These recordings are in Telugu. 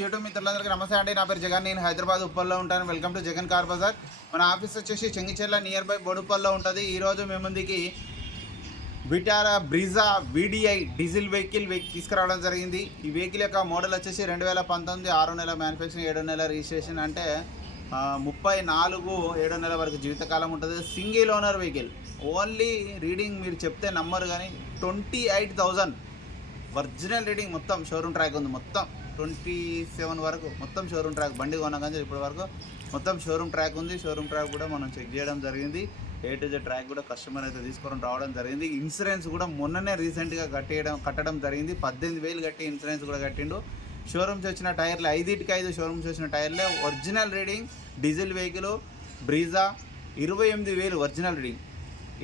యూట్యూబ్ మిత్రులందరికీ నమస్తే అండి. నా పేరు జగన్. నేను హైదరాబాద్ ఉప్పల్లో ఉంటాను. Welcome to Jagan car bazaar. మన ఆఫీస్ వచ్చేసి చెంగిచెర్ల నియర్ బై బోడుప్పల్లో ఉంటుంది. ఈరోజు మేము ముందుకి Vitara Brezza VDI diesel vehicle తీసుకురావడం జరిగింది. ఈ వెహికల్ యొక్క మోడల్ వచ్చేసి 2019 6 నెలల మ్యానుఫ్యాక్చరింగ్ 7 నెలల రిజిస్ట్రేషన్, అంటే 34 7 నెలల వరకు జీవితకాలం ఉంటుంది. Single owner vehicle. Only reading మీరు చెప్తే నమ్మరు కానీ 28,000 ఒరిజినల్ రీడింగ్. మొత్తం షోరూమ్ ట్రాక్ ఉంది. మొత్తం 27 వరకు మొత్తం షోరూమ్ ట్రాక్. బండి కొనగానే ఇప్పటి వరకు మొత్తం షోరూమ్ ట్రాక్ ఉంది. షోరూమ్ ట్రాక్ కూడా మనం చెక్ చేయడం జరిగింది. A to Z ట్రాక్ కూడా కస్టమర్ అయితే తీసుకొని రావడం జరిగింది. ఇన్సూరెన్స్ కూడా మొన్ననే రీసెంట్గా కట్టడం జరిగింది. 18,000 కట్టి ఇన్సూరెన్స్ కూడా కట్టిండు. షోరూమ్స్ వచ్చిన టైర్లు 5 షోరూమ్స్ వచ్చిన టైర్లే original reading. Diesel vehicle Brezza 28,000 original reading.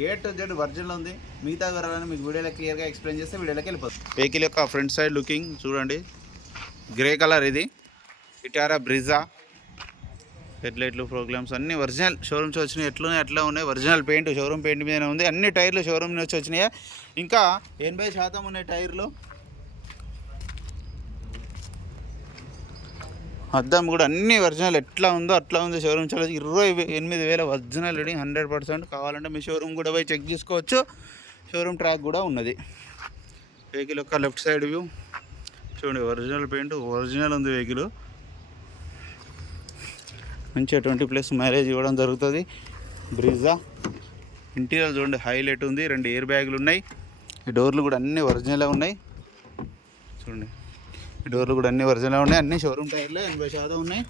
A to Z original ఉంది. మిగతా వివరాలను మీకు వీడియోలో క్లియర్గా ఎక్స్ప్లెయిన్ చేస్తే వీడియోలోకి వెళ్ళిపోతుంది. వెహికల్ యొక్క ఫ్రంట్ సైడ్ లుకింగ్ చూడండి. గ్రే కలర్ ఇది విటారా బ్రీజా. హెడ్లైట్లు ప్రోగ్రామ్స్ అన్నీ ఒరిజినల్ షోరూమ్స్ వచ్చినాయి. ఎట్లున్నాయి అట్లా ఉన్నాయి. ఒరిజినల్ పెయింట్ షోరూమ్ పెయింట్ మీదనే ఉంది. అన్ని టైర్లు షోరూమ్ నుంచి వచ్చినాయి. ఇంకా 80% ఉన్నాయి టైర్లు. అద్దం కూడా అన్ని ఒరిజినల్ ఎట్లా ఉందో అట్లా ఉంది. షోరూమ్ చాలా 28,000 ఒరిజినల్ రీడింగ్ 100%. కావాలంటే మీ షోరూమ్ కూడా పోయి చెక్ చేసుకోవచ్చు. షోరూమ్ ట్రాక్ కూడా ఉన్నది. వెహికల్ యొక్క లెఫ్ట్ సైడ్ వ్యూ చూడండి. ఒరిజినల్ పెయింట్ ఒరిజినల్ ఉంది. వెహికల్ మంచిగా 20+ మైలేజ్ ఇవ్వడం జరుగుతుంది. బ్రీజా ఇంటీరియర్ చూడండి హైలైట్ ఉంది. 2 ఎయిర్ బ్యాగులు ఉన్నాయి. ఈ డోర్లు కూడా అన్నీ ఒరిజినలే ఉన్నాయి. చూడండి ఈ డోర్లు కూడా అన్నీ ఒరిజినల్ ఉన్నాయి. అన్నీ షోరూమ్ టైర్లో 80% ఉన్నాయి.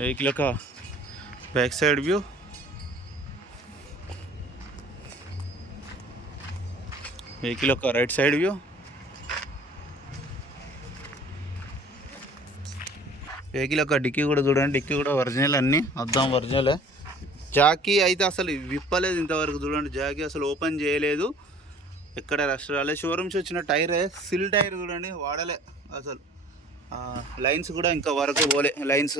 వెహికల్ యొక్క బ్యాక్ సైడ్ వ్యూ వెహికల్ యొక్క రైట్ సైడ్ వ్యూ వెహికల్ యొక్క డిక్కీ కూడా చూడండి. డిక్కీ కూడా ఒరిజినల్. అన్నీ అద్దం ఒరిజినలే. జాకీ అయితే అసలు విప్పలేదు ఇంతవరకు. చూడండి జాకీ అసలు ఓపెన్ చేయలేదు. ఎక్కడ రష్ రాలేదు. షోరూమ్స్ వచ్చిన టైరే సిల్ టైర్ చూడండి. వాడలే అసలు. లైన్స్ కూడా ఇంకా వరకు పోలే. లైన్స్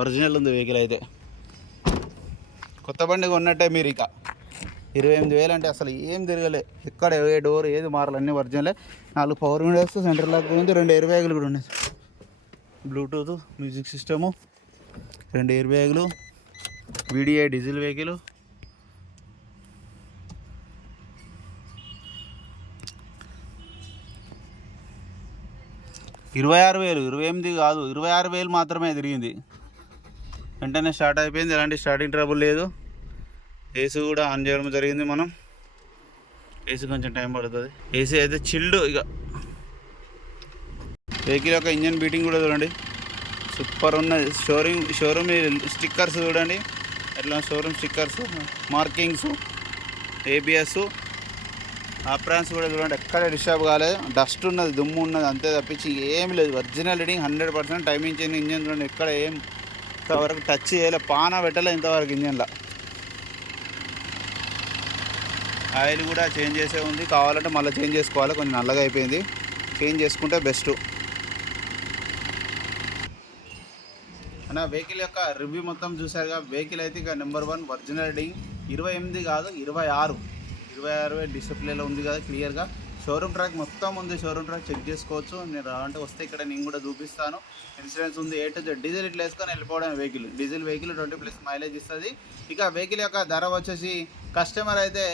ఒరిజినల్ ఉంది వెహికల్ అయితే. కొత్త బండి కొన్నట్టే మీరు. ఇక 28,000 అంటే అసలు ఏం తిరగలే. ఎక్కడ ఏ డోర్ ఏది మారాలి అన్నీ ఒరిజినలే. 4 పవర్ విండోస్, సెంటర్ లాక్ ఉంది. 2 ఎయిర్ బ్యాగులు కూడా ఉన్నాయి. బ్లూటూత్ మ్యూజిక్ సిస్టము, 2 ఎయిర్ బ్యాగులు. VDI diesel vehicle. $26,000 28 కాదు 26,000 మాత్రమే తిరిగింది. వెంటనే స్టార్ట్ అయిపోయింది. ఎలాంటి స్టార్టింగ్ ట్రబుల్ లేదు. ఏసీ కూడా ఆన్ చేయడం జరిగింది. మనం ఏసీ కొంచెం టైం పడుతుంది. ఏసీ అయితే చిల్డ్. ఇక వెహికల్ యొక్క ఇంజన్ బీటింగ్ కూడా చూడండి సూపర్ ఉన్నది. షోరూమ్ స్టిక్కర్స్ చూడండి ఎట్లా. Showroom stickers, markings, ABS, aprons కూడా చూడండి. ఎక్కడ డిస్టర్బ్ కాలేదు. డస్ట్ ఉన్నది, దుమ్ము ఉన్నది, అంతే తప్పించి ఏం లేదు. Original reading 100%. Timing change engine చూడండి. ఎక్కడ ఏం ఇంతవరకు టచ్ చేయలే. పానా పెట్టలే ఇంతవరకు ఇంజన్లో. ఆయిల్ కూడా చేంజ్ చేసే ఉంది. కావాలంటే మళ్ళీ చేంజ్ చేసుకోవాలి. కొంచెం నల్లగా అయిపోయింది. చేంజ్ చేసుకుంటే బెస్ట్. అన్న వెహికల్ యొక్క రివ్యూ మొత్తం చూసారుగా. వెహికల్ అయితే ఇక నెంబర్ 1 ఒరిజినల్ రీడింగ్. 28 కాదు 26 డిస్ప్లేలో ఉంది కదా క్లియర్గా. షోరూమ్ ట్రాక్ మొత్తం ఉంది. షోరూమ్ ట్రాక్ చెక్ చేసుకోవచ్చు. నేను రావంటే వస్తే ఇక్కడ నేను కూడా చూపిస్తాను. ఇన్సూరెన్స్ ఉంది. A to Z డీజిల్ ఇట్లా వేసుకొని వెళ్ళిపోవడం వెహికల్. డీజిల్ వెహికల్ 20+ మైలేజ్ ఇస్తుంది. ఇక వెహికల్ యొక్క ధర వచ్చేసి కస్టమర్ అయితే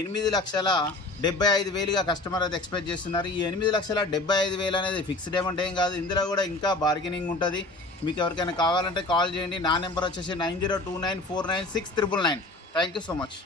8,75,000గా కస్టమర్ అయితే ఎక్స్పెక్ట్ చేస్తున్నారు. ఈ 8,75,000 అనేది ఫిక్స్డ్ అమౌంట్ ఏం కాదు. ఇందులో కూడా ఇంకా బార్గెనింగ్ ఉంటుంది. మీకు ఎవరికైనా కావాలంటే కాల్ చేయండి. నా నెంబర్ వచ్చేసి 9029496999. Thank you so much.